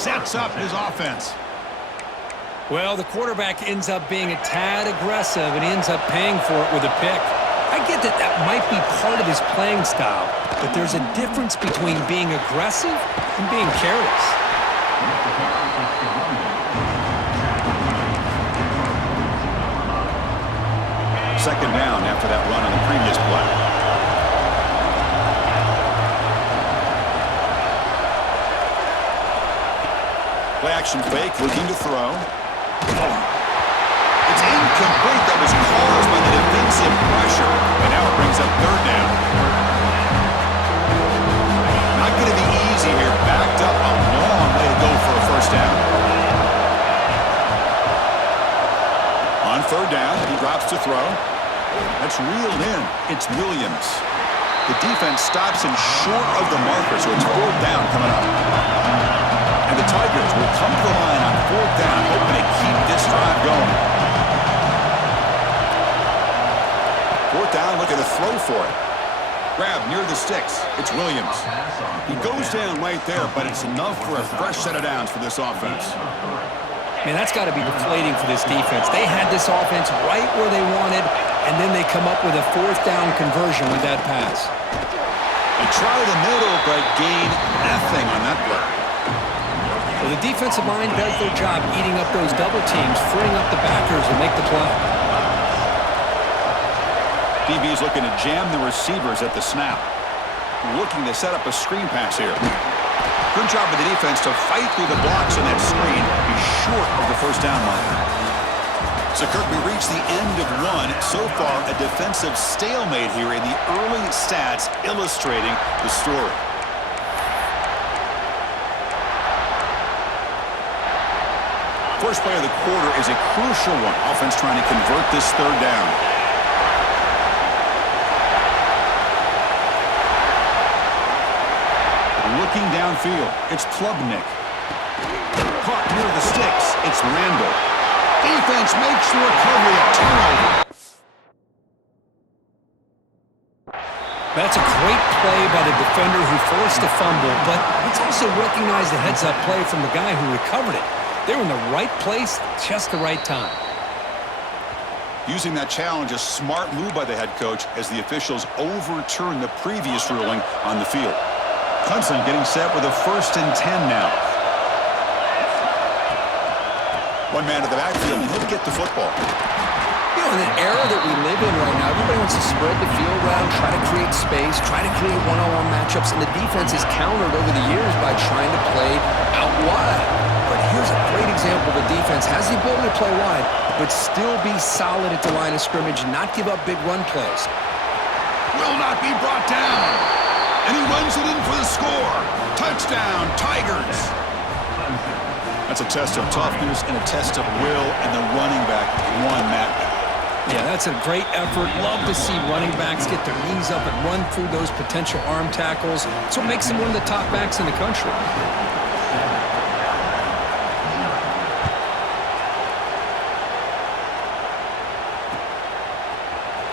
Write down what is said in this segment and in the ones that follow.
sets up his offense. Well, the quarterback ends up being a tad aggressive, and he ends up paying for it with a pick. I get that that might be part of his playing style, but there's a difference between being aggressive and being careless. Second down after that run on the previous play. Play action fake, looking to throw. It's incomplete. That was caused by the defensive pressure. And now it brings up third down. Not going to be easy here. Backed up a long way to go for a first down. On third down, he drops to throw. That's reeled in. It's Williams. The defense stops him short of the marker, so it's fourth down coming up. And the Tigers will come to the line on fourth down, hoping to keep this drive going. Fourth down, looking to throw for it. Grab near the sticks. It's Williams. He goes down right there, but it's enough for a fresh set of downs for this offense. Man, that's got to be deflating for this defense. They had this offense right where they wanted, and then they come up with a fourth down conversion with that pass. They try the middle, but gain nothing on that play. Well, the defensive line does their job eating up those double teams, freeing up the backers to make the play. DB's looking to jam the receivers at the snap. Looking to set up a screen pass here. Good job of the defense to fight through the blocks on that screen. He's short of the first down line. So, Kirk, we reached the end of one. So far, a defensive stalemate here in the early stats illustrating the story. First play of the quarter is a crucial one. Offense trying to convert this third down. Looking downfield, it's Klubnik. Caught near the sticks, it's Randall. Defense makes the recovery, a turnover. That's a great play by the defender who forced a fumble, but let's also recognize the heads-up play from the guy who recovered it. They were in the right place, just the right time. Using that challenge, a smart move by the head coach as the officials overturn the previous ruling on the field. Clemson getting set with a 1st and 10 now. One man to the backfield, and he'll get the football. You know, in an era that we live in right now, everybody wants to spread the field around, try to create space, try to create one-on-one matchups, and the defense is countered over the years by trying to play out wide. But here's a great example. The defense has the ability to play wide, but still be solid at the line of scrimmage, not give up big run plays. Will not be brought down. And he runs it in for the score. Touchdown, Tigers. That's a test of toughness and a test of will, and the running back won that. Yeah, that's a great effort. Love to see running backs get their knees up and run through those potential arm tackles. That's what makes them one of the top backs in the country.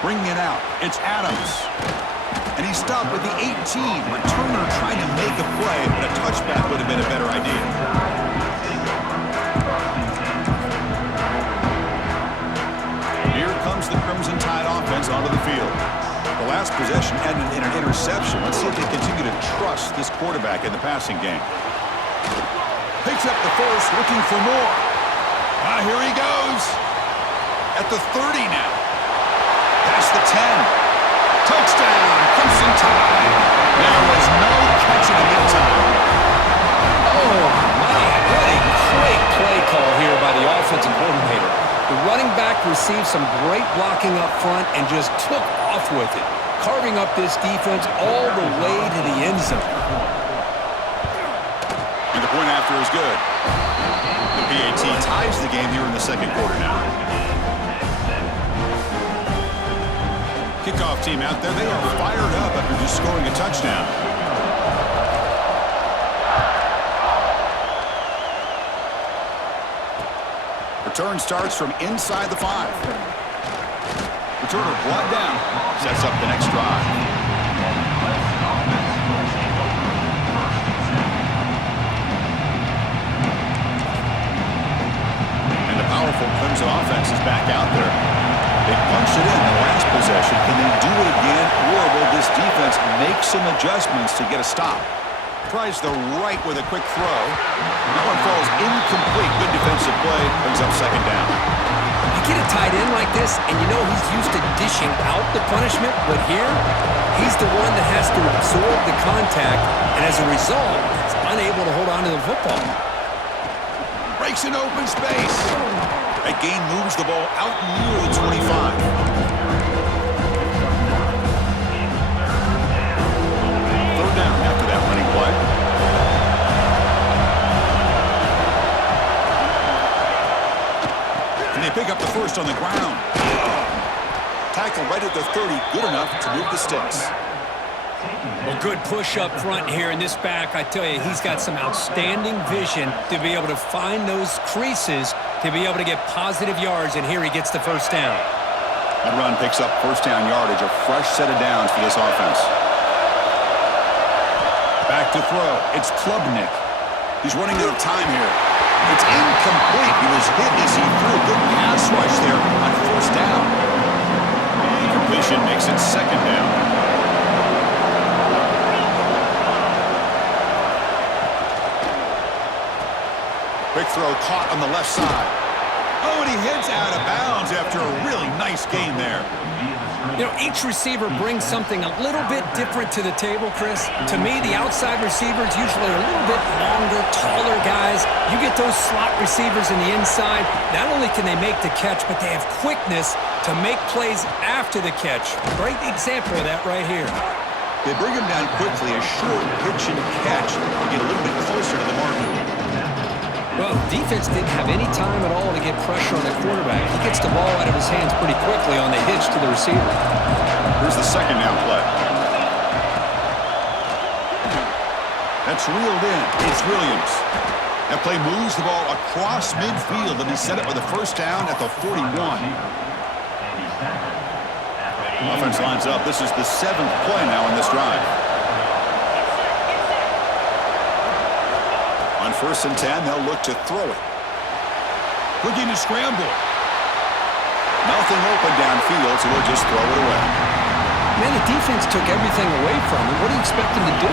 Bringing it out, it's Adams. And he stopped with the 18. Returner trying to make a play, but a touchback would have been a better idea. Here comes the Crimson Tide offense onto the field. The last possession ended in an interception. Let's see if they continue to trust this quarterback in the passing game. Picks up the first, looking for more. Here he goes. At the 30 now. Past the 10. Touchdown, Crimson Tide. There was no catch in the meantime. Oh, my, what a great play call here by the offensive coordinator. The running back received some great blocking up front and just took off with it, carving up this defense all the way to the end zone. And the point after is good. The PAT ties the game here in the second quarter now. Kickoff team out there, they are fired up after just scoring a touchdown. Return starts from inside the 5. Returner brought down, sets up the next drive. some adjustments to get a stop. Tries the right with a quick throw. That one falls incomplete. Good defensive play. Brings up second down. You get a tight end like this, and you know he's used to dishing out the punishment, but here, he's the one that has to absorb the contact, and as a result, he's unable to hold on to the football. Breaks an open space. That gain moves the ball out near the 25. Third down after that running play. And they pick up the first on the ground. Tackle right at the 30, good enough to move the sticks. Well, good push up front here in this back. I tell you, he's got some outstanding vision to be able to find those creases, to be able to get positive yards, and here he gets the first down. That run picks up first down yardage, a fresh set of downs for this offense. Back to throw. It's Klubnik. He's running out of time here. It's incomplete. He was hit as he threw a good pass rush there on first down. Incompletion makes it second down. Quick throw caught on the left side. Oh, and he heads out of bounds after a really nice gain there. You know, each receiver brings something a little bit different to the table, Chris. To me, the outside receivers usually are a little bit longer, taller guys. You get those slot receivers in the inside, not only can they make the catch, but they have quickness to make plays after the catch. Great example of that right here. They bring him down quickly, a short pitch and catch to get a little bit closer to the mark. Well, defense didn't have any time at all to get pressure on the quarterback. He gets the ball out of his hands pretty quickly on the hitch to the receiver. Here's the second down play. That's reeled in. It's Williams. That play moves the ball across midfield, and he set it with a first down at the 41. Offense lines up. This is the 7th play now in this drive. On 1st and 10, they'll look to throw it. Looking to scramble. Nothing open downfield, so they'll just throw it away. Man, the defense took everything away from him. What do you expect him to do?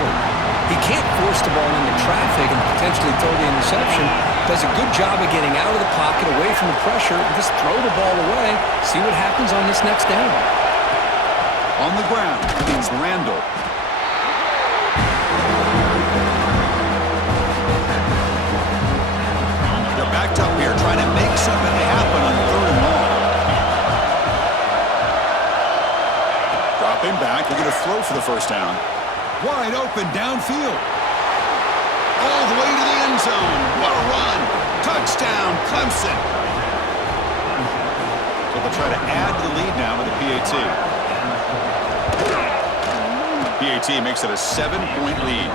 He can't force the ball into traffic and potentially throw the interception. Does a good job of getting out of the pocket, away from the pressure, and just throw the ball away. See what happens on this next down. On the ground is Randall. Backed up here, trying to make something happen on 3rd and long. Dropping back, they're going to throw for the first down. Wide open downfield. All the way to the end zone. What a run. Touchdown, Clemson. So they'll try to add to the lead now with the PAT. PAT makes it a 7-point lead.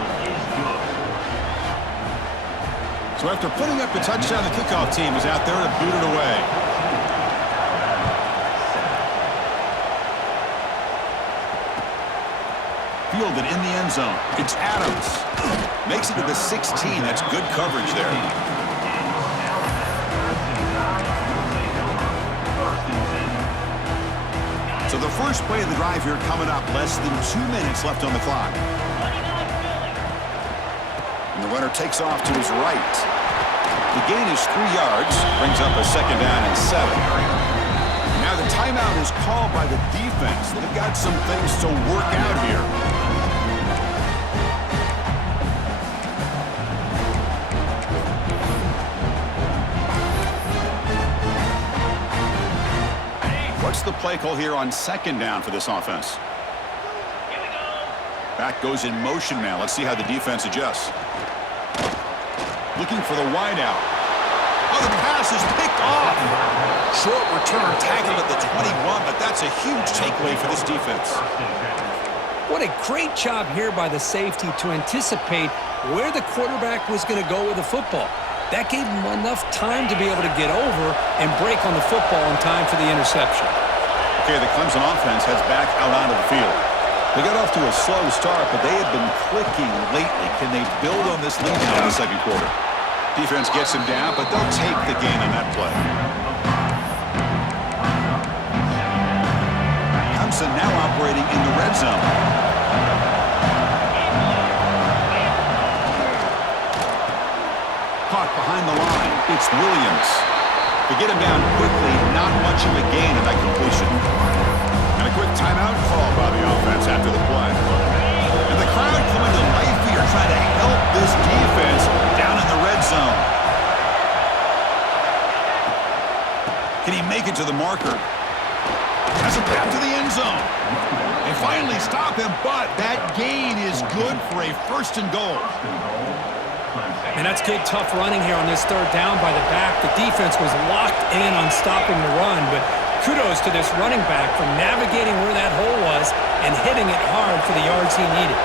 So after putting up the touchdown, the kickoff team is out there to boot it away. Fielded in the end zone. It's Adams. Makes it to the 16. That's good coverage there. So the first play of the drive here coming up. Less than 2 minutes left on the clock. And the runner takes off to his right. The gain is 3 yards, brings up a second down and 7. Now the timeout is called by the defense. They've got some things to work out here. What's the play call here on 2nd down for this offense? Back goes in motion now. Let's see how the defense adjusts. Looking for the wide out. Oh, the pass is picked off. Short return tackled at the 21, but that's a huge takeaway for this defense. What a great job here by the safety to anticipate where the quarterback was going to go with the football. That gave him enough time to be able to get over and break on the football in time for the interception. Okay, the Clemson offense heads back out onto the field. They got off to a slow start, but they have been clicking lately. Can they build on this lead now in the 2nd quarter? Defense gets him down, but they'll take the gain on that play. Clemson now operating in the red zone. behind the line. It's Williams. To get him down quickly, not much of a gain in that completion. And a quick timeout call by the offense after the play. And the crowd coming to life here trying to help this defense down in the red zone. Can he make it to the marker? Has it back to the end zone. They finally stop him, but that gain is good for a 1st and goal. And that's good, tough running here on this 3rd down by the back. The defense was locked in on stopping the run, but kudos to this running back for navigating where that hole was and hitting it hard for the yards he needed.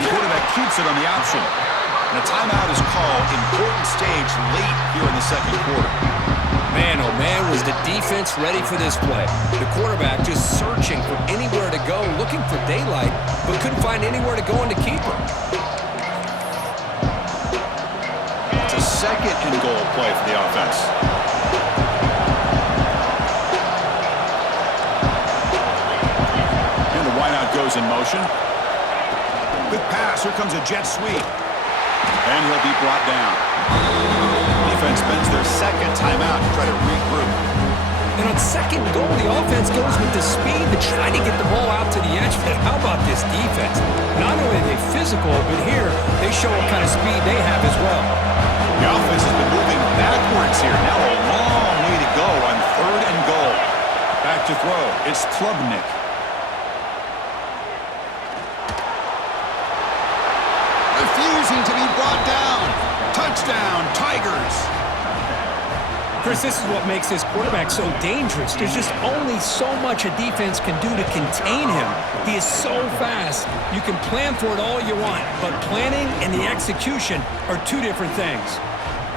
The quarterback keeps it on the option. And a timeout is called. Important stage late here in the 2nd quarter. Man, oh man, was the defense ready for this play. The quarterback just searching for anywhere to go, looking for daylight, but couldn't find anywhere to go in the keeper. It's a 2nd and goal play for the offense. And the wideout goes in motion. Quick pass. Here comes a jet sweep. And he'll be brought down. Defense spends their 2nd timeout to try to regroup. And on 2nd goal, the offense goes with the speed to try to get the ball out to the edge. But how about this defense? Not only are they physical, but here they show what kind of speed they have as well. The offense has been moving backwards here. Now a long way to go on 3rd and goal. Back to throw. It's Klubnik. Refusing to be brought down. Touchdown, Tigers. Chris, this is what makes this quarterback so dangerous. There's just only so much a defense can do to contain him. He is so fast. You can plan for it all you want, but planning and the execution are 2 different things.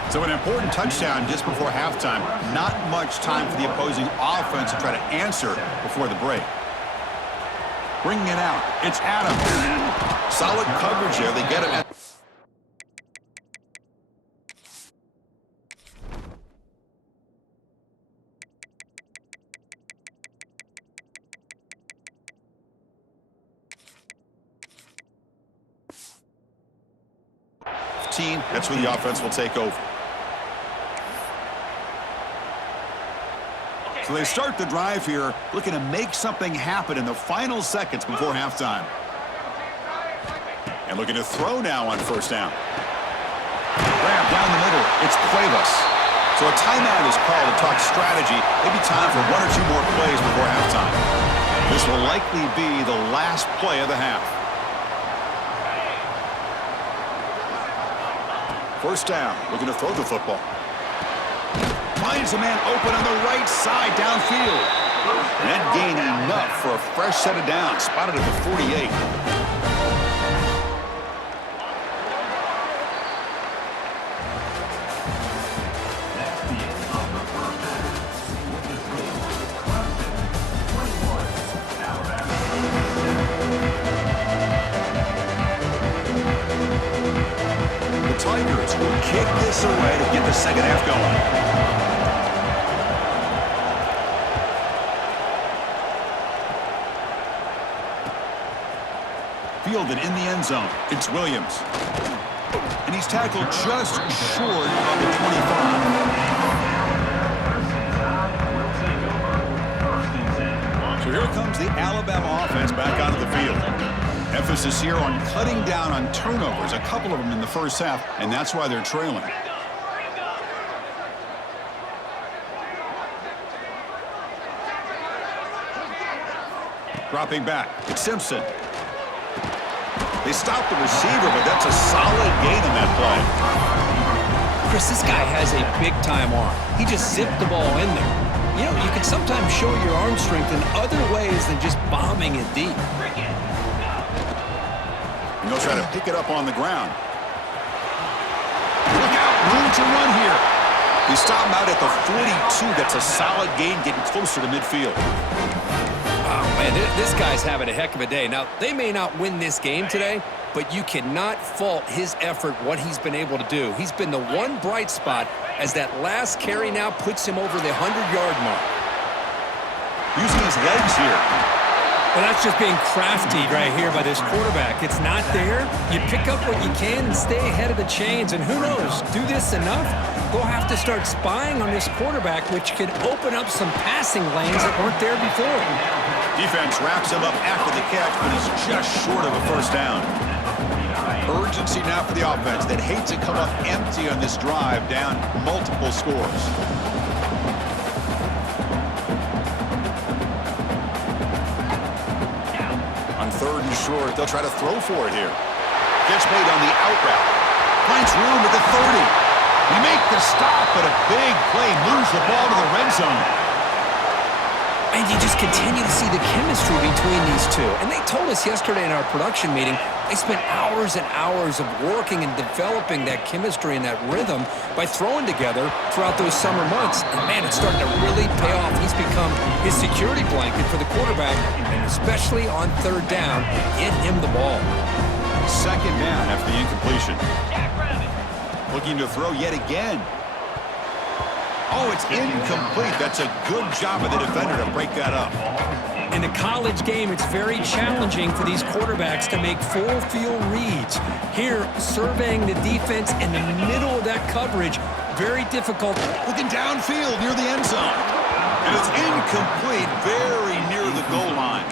So an important touchdown just before halftime. Not much time for the opposing offense to try to answer before the break. Bringing it out. It's Adams. Solid coverage there. They get it at... That's where the offense will take over. So they start the drive here, looking to make something happen in the final seconds before halftime. And looking to throw now on 1st down. Grab down the middle. It's Cuevas. So a timeout is called to talk strategy. Maybe time for 1 or 2 more plays before halftime. This will likely be the last play of the half. 1st down, looking to throw the football. Finds a man open on the right side downfield. Net gain enough for a fresh set of downs, spotted at the 48. The Tigers will kick this away to get the 2nd half going. Fielded in the end zone. It's Williams. And he's tackled just short of the 25. So here comes the Alabama offense back onto the field. Emphasis here on cutting down on turnovers, a couple of them in the 1st half, and that's why they're trailing. Dropping back. It's Simpson. They stopped the receiver, but that's a solid gain in that play. Chris, this guy has a big-time arm. He just zipped the ball in there. You know, you can sometimes show your arm strength in other ways than just bombing it deep. And they'll try to pick it up on the ground. Look out, room to run here. They stop him out at the 42. That's a solid gain, getting closer to midfield. Wow, man, this guy's having a heck of a day. Now, they may not win this game today, but you cannot fault his effort, what he's been able to do. He's been the one bright spot as that last carry now puts him over the 100-yard mark. Using his legs here. Well, that's just being crafty right here by this quarterback. It's not there. You pick up what you can and stay ahead of the chains. And who knows, do this enough, they'll have to start spying on this quarterback, which could open up some passing lanes that weren't there before. Defense wraps him up after the catch, but he's just short of a first down. Urgency now for the offense that hates to come up empty on this drive, down multiple scores. On 3rd and short, they'll try to throw for it here. Gets made on the out route. Finds room at the 30. They make the stop, but a big play moves the ball to the red zone. And you just continue to see the chemistry between these two. And they told us yesterday in our production meeting, they spent hours and hours of working and developing that chemistry and that rhythm by throwing together throughout those summer months. And man, it's starting to really pay off. He's become his security blanket for the quarterback, and especially on 3rd down, get him the ball. 2nd down after the incompletion. Looking to throw yet again. Oh, it's incomplete. That's a good job of the defender to break that up. In the college game, it's very challenging for these quarterbacks to make full field reads. Here, surveying the defense in the middle of that coverage, very difficult. Looking downfield near the end zone. And it's incomplete, very near the goal line.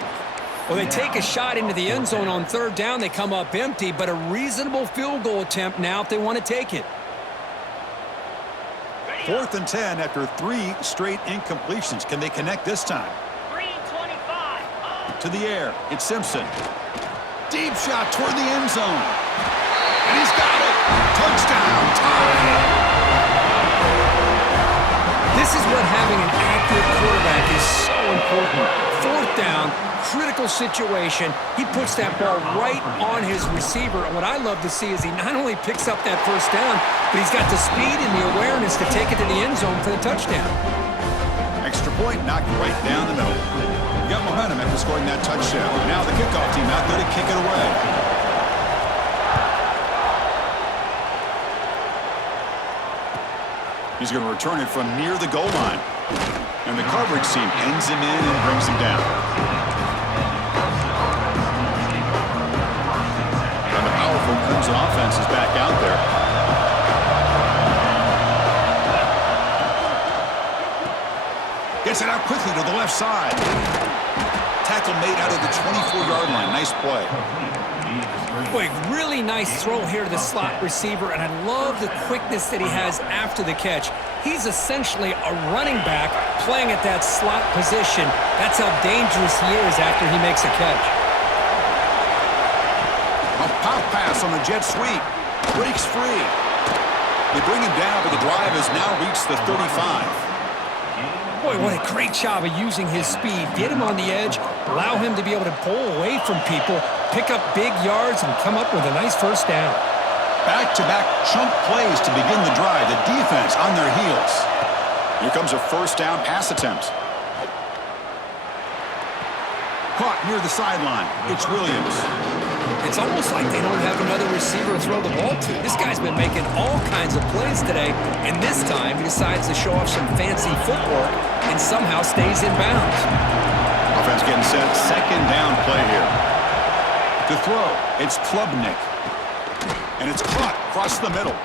Well, they take a shot into the end zone on 3rd down. They come up empty, but a reasonable field goal attempt now if they want to take it. 4th and 10 after 3 straight incompletions. Can they connect this time? 325. To the air. It's Simpson. Deep shot toward the end zone. And he's got it. Touchdown. Tie. This is what having an accurate quarterback is so important. 4th down, critical situation. He puts that ball right on his receiver. And what I love to see is he not only picks up that first down, but he's got the speed and the awareness to take it to the end zone for the touchdown. Extra point knocked right down the middle. You got momentum after scoring that touchdown. Now the kickoff team out there to kick it away. He's going to return it from near the goal line. And the coverage team ends him in and brings him down. And the powerful Crimson offense is back out there. Gets it out quickly to the left side. Tackle made out of the 24-yard line. Nice play. Boy, really nice throw here to the slot receiver, and I love the quickness that he has after the catch. He's essentially a running back playing at that slot position. That's how dangerous he is after he makes a catch. A pop pass on the jet sweep. Breaks free. They bring him down, but the drive has now reached the 35. Boy, what a great job of using his speed. Get him on the edge, allow him to be able to pull away from people, pick up big yards, and come up with a nice first down. Back-to-back chunk plays to begin the drive. The defense on their heels. Here comes a first down pass attempt. Caught near the sideline. It's Williams. It's almost like they don't have another receiver to throw the ball to. This guy's been making all kinds of plays today, and this time he decides to show off some fancy footwork and somehow stays in bounds. Offense getting set. 2nd down play here. To throw, it's Klubnik. And it's caught across the middle.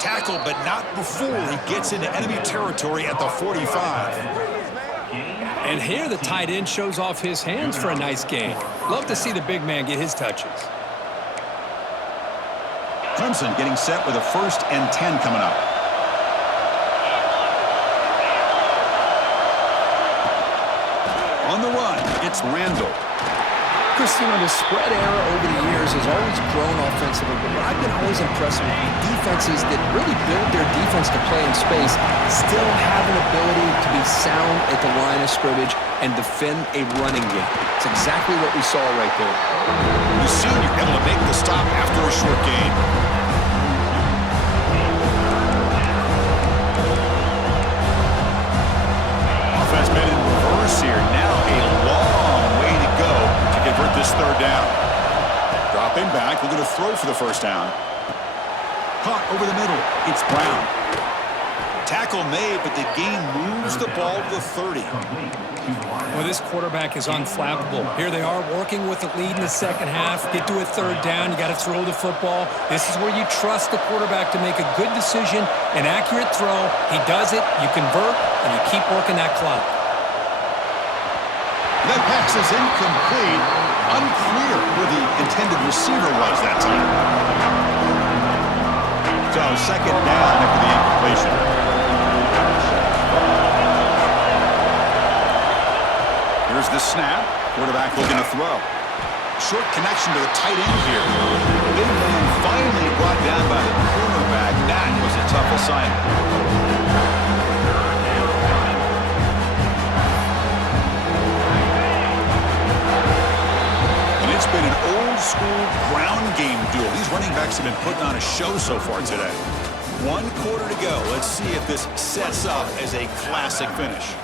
Tackle, but not before he gets into enemy territory at the 45. And here the tight end shows off his hands for a nice gain. Love to see the big man get his touches. Clemson getting set with a 1st and 10 coming up. On the run, it's Randall. Christina, the spread era over the years has always grown offensively, but what I've been always impressed with defenses that really build their defense to play in space still have an ability to be sound at the line of scrimmage and defend a running game. It's exactly what we saw right there. The senior able to make the stop after a short gain. Offense made in reverse here. Now a long way to go to convert this 3rd down. Dropping back, looking to throw for the first down. Caught over the middle. It's Brown. Tackle made, but the gain moves the ball to the 30. Well, this quarterback is unflappable. Here they are working with the lead in the second half. Get to a third down. You got to throw the football. This is where you trust the quarterback to make a good decision, an accurate throw. He does it, you convert, and you keep working that clock. That pass is incomplete. Unclear who the intended receiver was that time. So second down after the incompletion. Here's the snap. Quarterback looking to throw. Short connection to the tight end here. Big man finally brought down by the cornerback. That was a tough assignment. It's been an old-school ground game duel. These running backs have been putting on a show so far today. 1 quarter to go. Let's see if this sets up as a classic finish.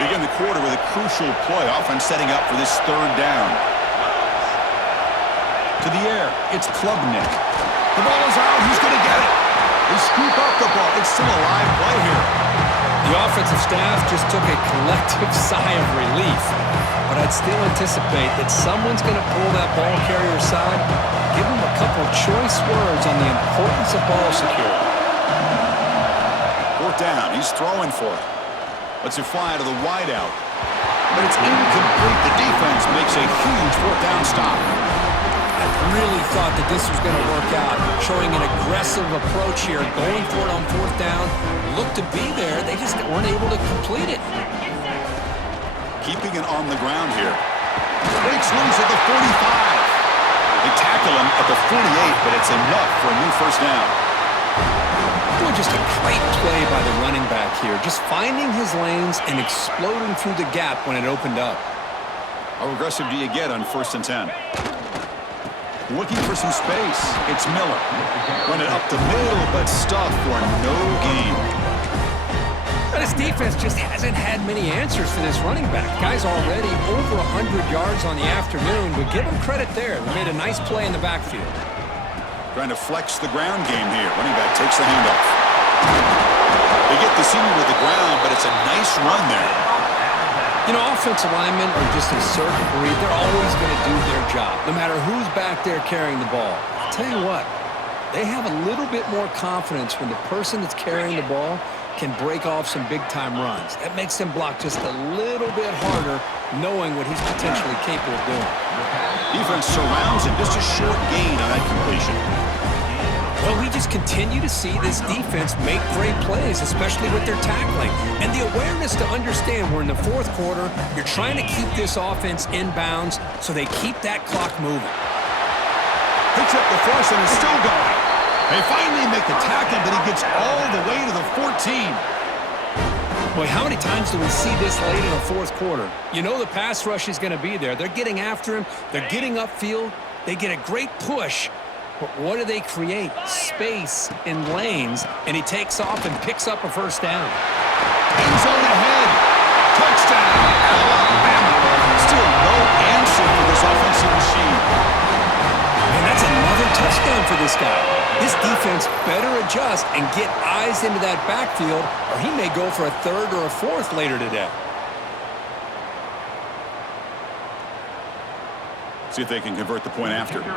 Begin the quarter with a crucial play. Offense setting up for this third down. To the air. It's Klubnik. The ball is out. Who's going to get it? They scoop up the ball. It's still a live play here. The offensive staff just took a collective sigh of relief. But I'd still anticipate that someone's going to pull that ball carrier aside, give him a couple choice words on the importance of ball security. 4th down. He's throwing for it. Lets it fly to the wideout. But it's incomplete. The defense makes a huge 4th down stop. I really thought that this was going to work out, showing an aggressive approach here, going for it on 4th down. Looked to be there. They just weren't able to complete it. Keeping it on the ground here. Breaks loose at the 45. They tackle him at the 48, but it's enough for a new 1st down. Doing just a great play by the running back here, just finding his lanes and exploding through the gap when it opened up. How aggressive do you get on 1st and 10? Looking for some space. It's Miller. Run it up the middle, but stuffed for no gain. But his defense just hasn't had many answers for this running back. Guy's already over 100 yards on the afternoon, but give him credit there. They made a nice play in the backfield. Trying to flex the ground game here. Running back takes the handoff. They get the senior with the ground, but it's a nice run there. You know, offensive linemen are just a certain breed. They're always going to do their job, no matter who's back there carrying the ball. I'll tell you what, they have a little bit more confidence when the person that's carrying the ball can break off some big-time runs. That makes them block just a little bit harder, knowing what he's potentially capable of doing. Defense surrounds him. Just a short gain on that completion. Well, we just continue to see this defense make great plays, especially with their tackling. And the awareness to understand we're in the 4th quarter, you're trying to keep this offense in bounds so they keep that clock moving. Picks up the force and is still going. They finally make the tackle, but he gets all the way to the 14. Boy, how many times do we see this late in the 4th quarter? You know the pass rush is going to be there. They're getting after him. They're getting upfield. They get a great push. But what do they create? Space in lanes, and he takes off and picks up a 1st down. End zone ahead. Touchdown, Alabama. Still no answer for this offensive machine. And that's another touchdown for this guy. This defense better adjust and get eyes into that backfield, or he may go for a 3rd or a 4th later today. See if they can convert the point after. The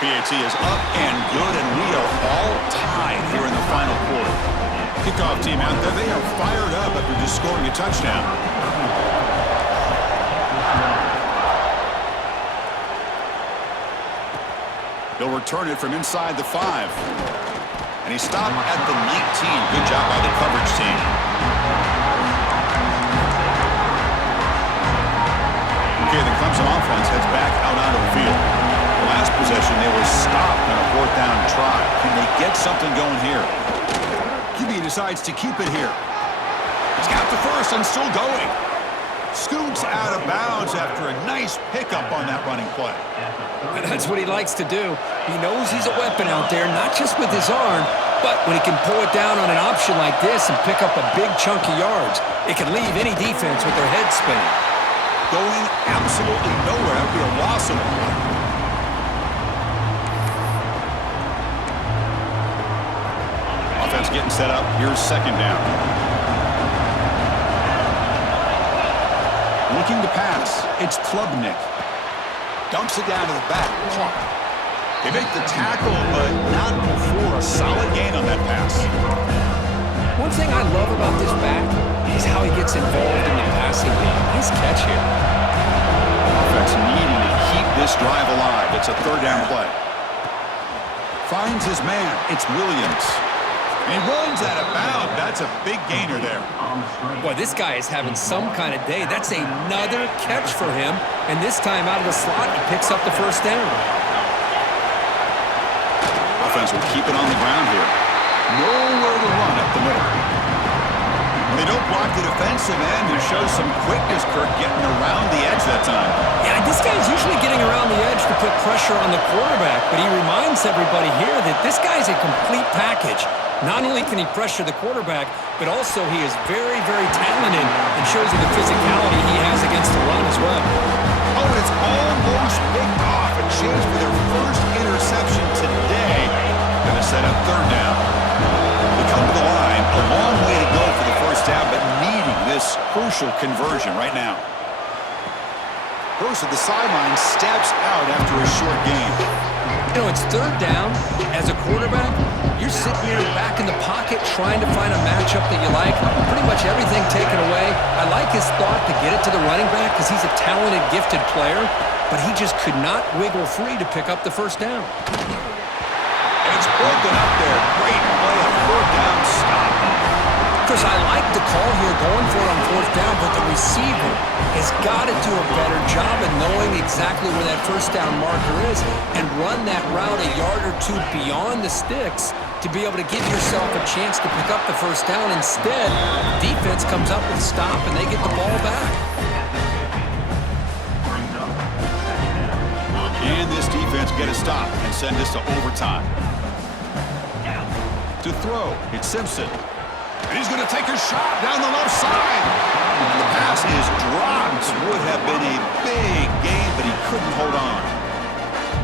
PAT is up and good, and we are all tied here in the final quarter. Kickoff team out there, they are fired up after just scoring a touchdown. They'll return it from inside the 5. And he stopped at the 19. Good job by the coverage team. Okay, the Clemson offense heads back out onto the field. The last possession, they were stopped on a 4th down try. Can they get something going here? QB decides to keep it here. He's got the 1st and still going. Scoots out of bounds after a nice pickup on that running play. That's what he likes to do. He knows he's a weapon out there, not just with his arm, but when he can pull it down on an option like this and pick up a big chunk of yards, it can leave any defense with their head spinning. Going absolutely nowhere. That would be a loss of a play. Offense getting set up. Here's second down. Looking to pass. It's Klubnik. Dumps it down to the back. They make the tackle, but not before a solid gain on that pass. One thing I love about this back is how he gets involved in the passing game. Nice catch here. Offense needing to keep this drive alive. It's a third down play. Finds his man. It's Williams. And he runs out of bounds. That's a big gainer there. Boy, this guy is having some kind of day. That's another catch for him. And this time out of the slot, he picks up the first down. Offense will keep it on the ground here. Nowhere to run up the middle. When they don't block the defensive end, it shows some quickness, Kirk, getting around the edge that time. Yeah, this guy's usually getting around the edge to put pressure on the quarterback, but he reminds everybody here that this guy's a complete package. Not only can he pressure the quarterback, but also he is very, very talented and shows you the physicality he has against the run as well. Oh, and it's almost picked off. A chance for their first interception today. Going to set up third down. They come to the line. A long way to go for the first down, but needing this crucial conversion right now. Bruce at the sideline steps out after a short game. You know, it's third down. As a quarterback, you're sitting here back in the pocket trying to find a matchup that you like. Pretty much everything taken away. I like his thought to get it to the running back because he's a talented, gifted player, but he just could not wiggle free to pick up the first down. And it's broken up there. Great play on fourth down stop. Chris, I like the call here going for it on fourth down, but the receiver has got to do a better job of knowing exactly where that first down marker is and run that route a yard or two beyond the sticks to be able to give yourself a chance to pick up the first down. Instead, defense comes up with a stop and they get the ball back. And this defense get a stop and send this to overtime. To throw, it's Simpson. And he's going to take a shot down the left side. And the pass is dropped. Would have been a big game, but he couldn't hold on.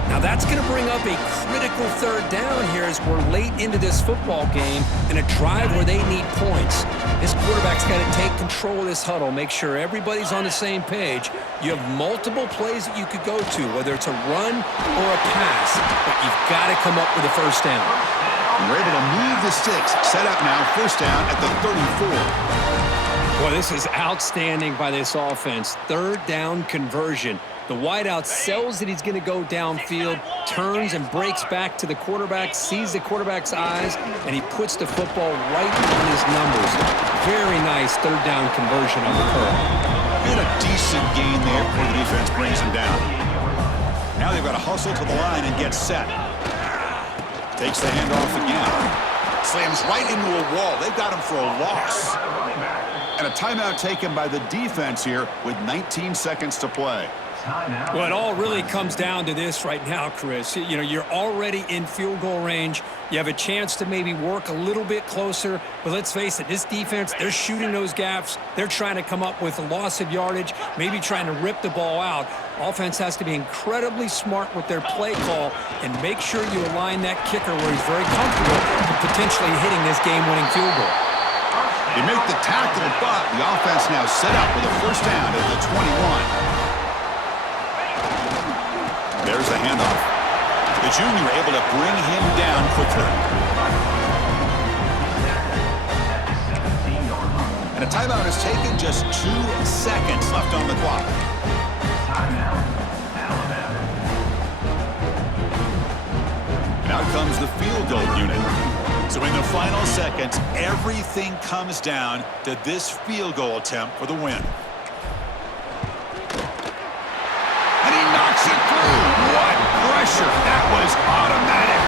Now that's going to bring up a critical third down here as we're late into this football game in a drive where they need points. This quarterback's got to take control of this huddle, make sure everybody's on the same page. You have multiple plays that you could go to, whether it's a run or a pass, but you've got to come up with a first down. And we're able to move the sticks. Set up now, first down at the 34. Well, this is outstanding by this offense. Third down conversion. The wideout sells that he's going to go downfield, turns and breaks back to the quarterback, sees the quarterback's eyes, and he puts the football right on his numbers. Very nice third down conversion on the curl. And a decent gain there before the defense brings him down. Now they've got to hustle to the line and get set. Takes the handoff again. Slams right into a wall. They've got him for a loss. And a timeout taken by the defense here with 19 seconds to play. Well, it all really comes down to this right now, Chris. You know, you're already in field goal range. You have a chance to maybe work a little bit closer. But let's face it, this defense, they're shooting those gaps. They're trying to come up with a loss of yardage, maybe trying to rip the ball out. Offense has to be incredibly smart with their play call and make sure you align that kicker where he's very comfortable to potentially hitting this game-winning field goal. They make the tackle, but the offense now set up with a first down at the 21. There's the handoff. The junior able to bring him down quickly. And a timeout is taken, just 2 seconds left on the clock. And out comes the field goal unit. So in the final seconds, everything comes down to this field goal attempt for the win.